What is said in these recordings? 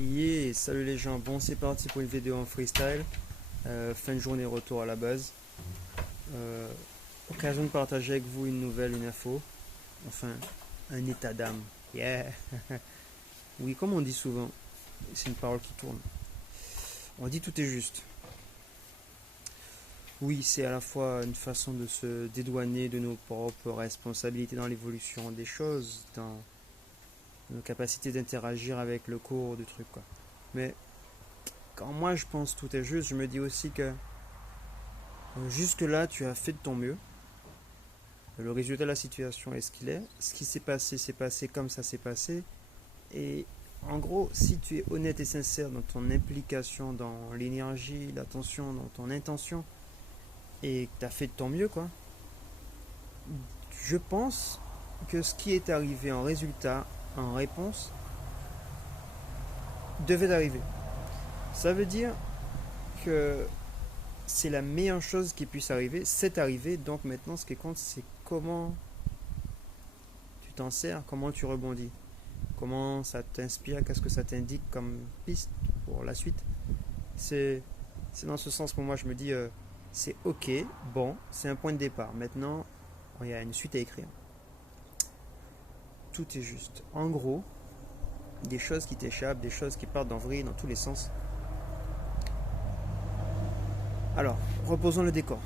Yeah, salut les gens, bon c'est parti pour une vidéo en freestyle. Fin de journée, retour à la base. Euh, Occasion de partager avec vous une nouvelle, une info. Enfin, un état d'âme. Yeah. Oui, comme on dit souvent, c'est une parole qui tourne. On dit tout est juste. Oui, c'est à la fois une façon de se dédouaner de nos propres responsabilités dans l'évolution des choses, dans nos capacités d'interagir avec le cours du truc, quoi. Mais quand moi je pense tout est juste, je me dis aussi que jusque-là, tu as fait de ton mieux. Le résultat de la situation est ce qu'il est. Ce qui s'est passé comme ça s'est passé. Et en gros, si tu es honnête et sincère dans ton implication, dans l'énergie, l'attention, dans ton intention, et que tu as fait de ton mieux, quoi, je pense que ce qui est arrivé en résultat, en réponse, devait arriver. Ça veut dire que c'est la meilleure chose qui puisse arriver. C'est arrivé, donc maintenant ce qui compte, c'est comment tu t'en sers, comment tu rebondis. Comment ça t'inspire, qu'est-ce que ça t'indique comme piste pour la suite. C'est dans ce sens pour moi, je me dis, c'est ok, bon, c'est un point de départ. Maintenant, il y a une suite à écrire. Tout est juste. En gros, des choses qui t'échappent, des choses qui partent dans vrille dans tous les sens. Alors, reposons le décor.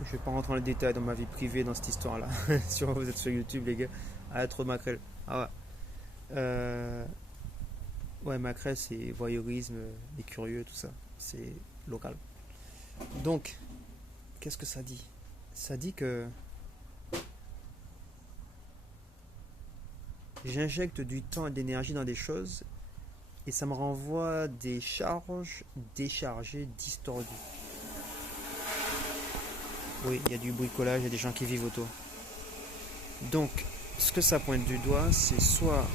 Je ne vais pas rentrer dans le détail dans ma vie privée dans cette histoire-là. Si vous êtes sur YouTube, les gars. Ah, trop de maquerelle. Ah ouais. Ouais, maquerelle, c'est voyeurisme, les curieux, tout ça. C'est local. Donc, qu'est-ce que ça dit? Ça dit que j'injecte du temps et d'énergie dans des choses et ça me renvoie des charges déchargées, distordues. Oui, il y a du bricolage, il y a des gens qui vivent autour. Donc, ce que ça pointe du doigt, c'est soit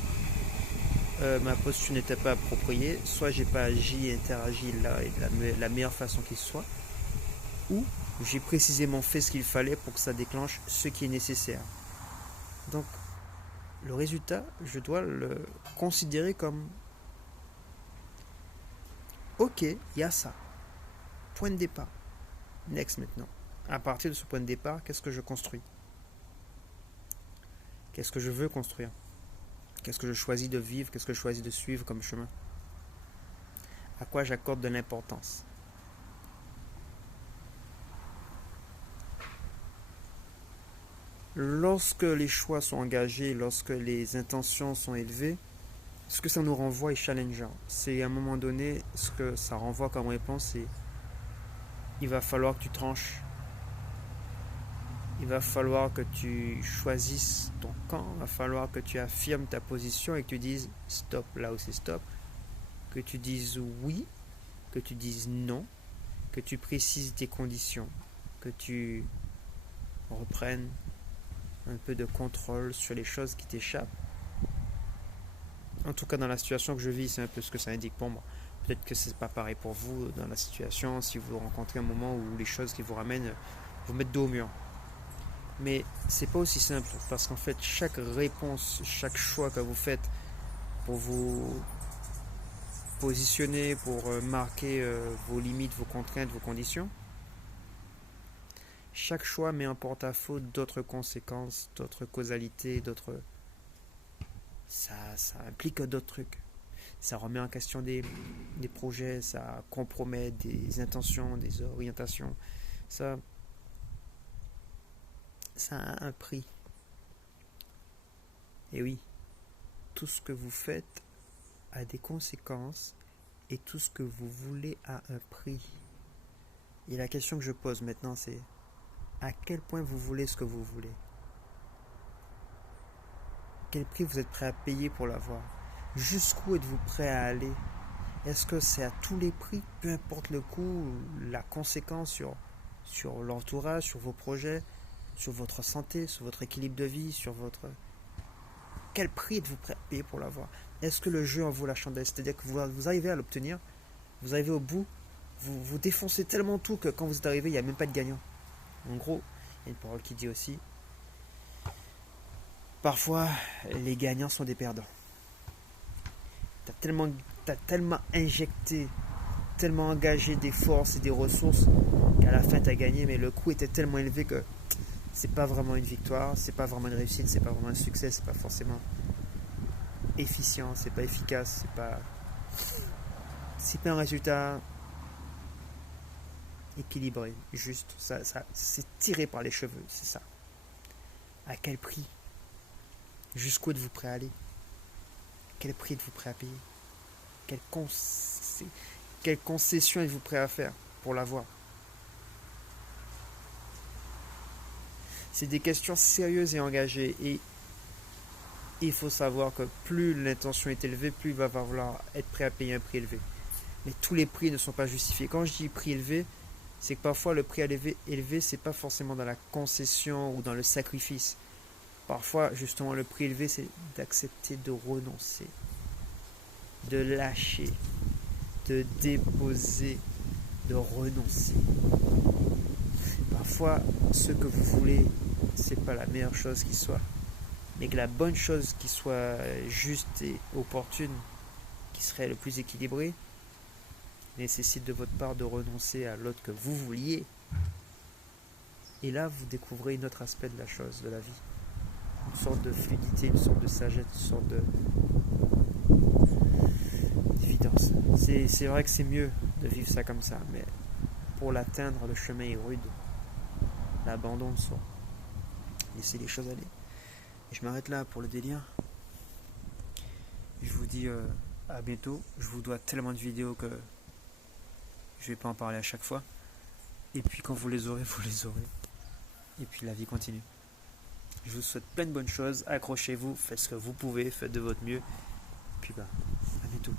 ma posture n'était pas appropriée, soit j'ai pas agi et interagi là et de la meilleure façon qu'il soit, ou j'ai précisément fait ce qu'il fallait pour que ça déclenche ce qui est nécessaire. Donc, le résultat, je dois le considérer comme ok, il y a ça. Point de départ. Next maintenant. À partir de ce point de départ, qu'est-ce que je construis? Qu'est-ce que je veux construire? Qu'est-ce que je choisis de vivre? Qu'est-ce que je choisis de suivre comme chemin? À quoi j'accorde de l'importance? Lorsque les choix sont engagés, lorsque les intentions sont élevées, ce que ça nous renvoie est challengeant. C'est à un moment donné, ce que ça renvoie comme réponse, c'est il va falloir que tu tranches. Il va falloir que tu choisisses ton camp, il va falloir que tu affirmes ta position et que tu dises stop là où c'est stop, que tu dises oui, que tu dises non, que tu précises tes conditions, que tu reprennes un peu de contrôle sur les choses qui t'échappent. En tout cas, dans la situation que je vis, c'est un peu ce que ça indique pour moi. Peut-être que c'est pas pareil pour vous dans la situation, si vous rencontrez un moment où les choses qui vous ramènent vous mettent dos au mur. Mais c'est pas aussi simple parce qu'en fait, chaque réponse, chaque choix que vous faites pour vous positionner, pour marquer vos limites, vos contraintes, vos conditions, chaque choix met en porte-à-faux d'autres conséquences, d'autres causalités, d'autres. Ça implique d'autres trucs. Ça remet en question des projets, ça compromet des intentions, des orientations. Ça, ça a un prix. Et oui, tout ce que vous faites a des conséquences et tout ce que vous voulez a un prix. Et la question que je pose maintenant, c'est à quel point vous voulez ce que vous voulez? Quel prix vous êtes prêt à payer pour l'avoir? Jusqu'où êtes-vous prêt à aller? Est-ce que c'est à tous les prix, peu importe le coût, la conséquence sur l'entourage, sur vos projets, sur votre santé, sur votre équilibre de vie, sur votre... Quel prix êtes-vous prêt à payer pour l'avoir? Est-ce que le jeu en vaut la chandelle? C'est-à-dire que vous arrivez à l'obtenir, vous arrivez au bout, vous défoncez tellement tout que quand vous êtes arrivé, il n'y a même pas de gagnant. En gros, il y a une parole qui dit aussi, parfois, les gagnants sont des perdants. T'as tellement t'as tellement injecté, tellement engagé des forces et des ressources qu'à la fin t'as gagné, mais le coût était tellement élevé que c'est pas vraiment une victoire, c'est pas vraiment une réussite, c'est pas vraiment un succès, c'est pas forcément efficient, c'est pas efficace, c'est pas un résultat équilibré, juste, c'est tiré par les cheveux, c'est ça. À quel prix? Jusqu'où êtes-vous prêt à aller? Quel prix êtes-vous prêt à payer? Quelle, quelle concession êtes-vous prêt à faire pour l'avoir? C'est des questions sérieuses et engagées. Et il faut savoir que plus l'intention est élevée, plus il va falloir être prêt à payer un prix élevé. Mais tous les prix ne sont pas justifiés. Quand je dis prix élevé, c'est que parfois le prix élevé, c'est pas forcément dans la concession ou dans le sacrifice. Parfois, justement, le prix élevé, c'est d'accepter de renoncer, de lâcher, de déposer, de renoncer. Parfois, ce que vous voulez, c'est pas la meilleure chose qui soit, mais que la bonne chose qui soit juste et opportune, qui serait le plus équilibré, nécessite de votre part de renoncer à l'autre que vous vouliez. Et là, vous découvrez un autre aspect de la chose, de la vie. Une sorte de fluidité, une sorte de sagesse, une sorte d'évidence. C'est vrai que c'est mieux de vivre ça comme ça, mais pour l'atteindre, le chemin est rude. L'abandon de soi. Laisser les choses aller. Et je m'arrête là pour le délire. Je vous dis à bientôt. Je vous dois tellement de vidéos que je vais pas en parler à chaque fois. Et puis quand vous les aurez, vous les aurez. Et puis la vie continue. Je vous souhaite plein de bonnes choses. Accrochez-vous, faites ce que vous pouvez, faites de votre mieux. Et puis à bientôt.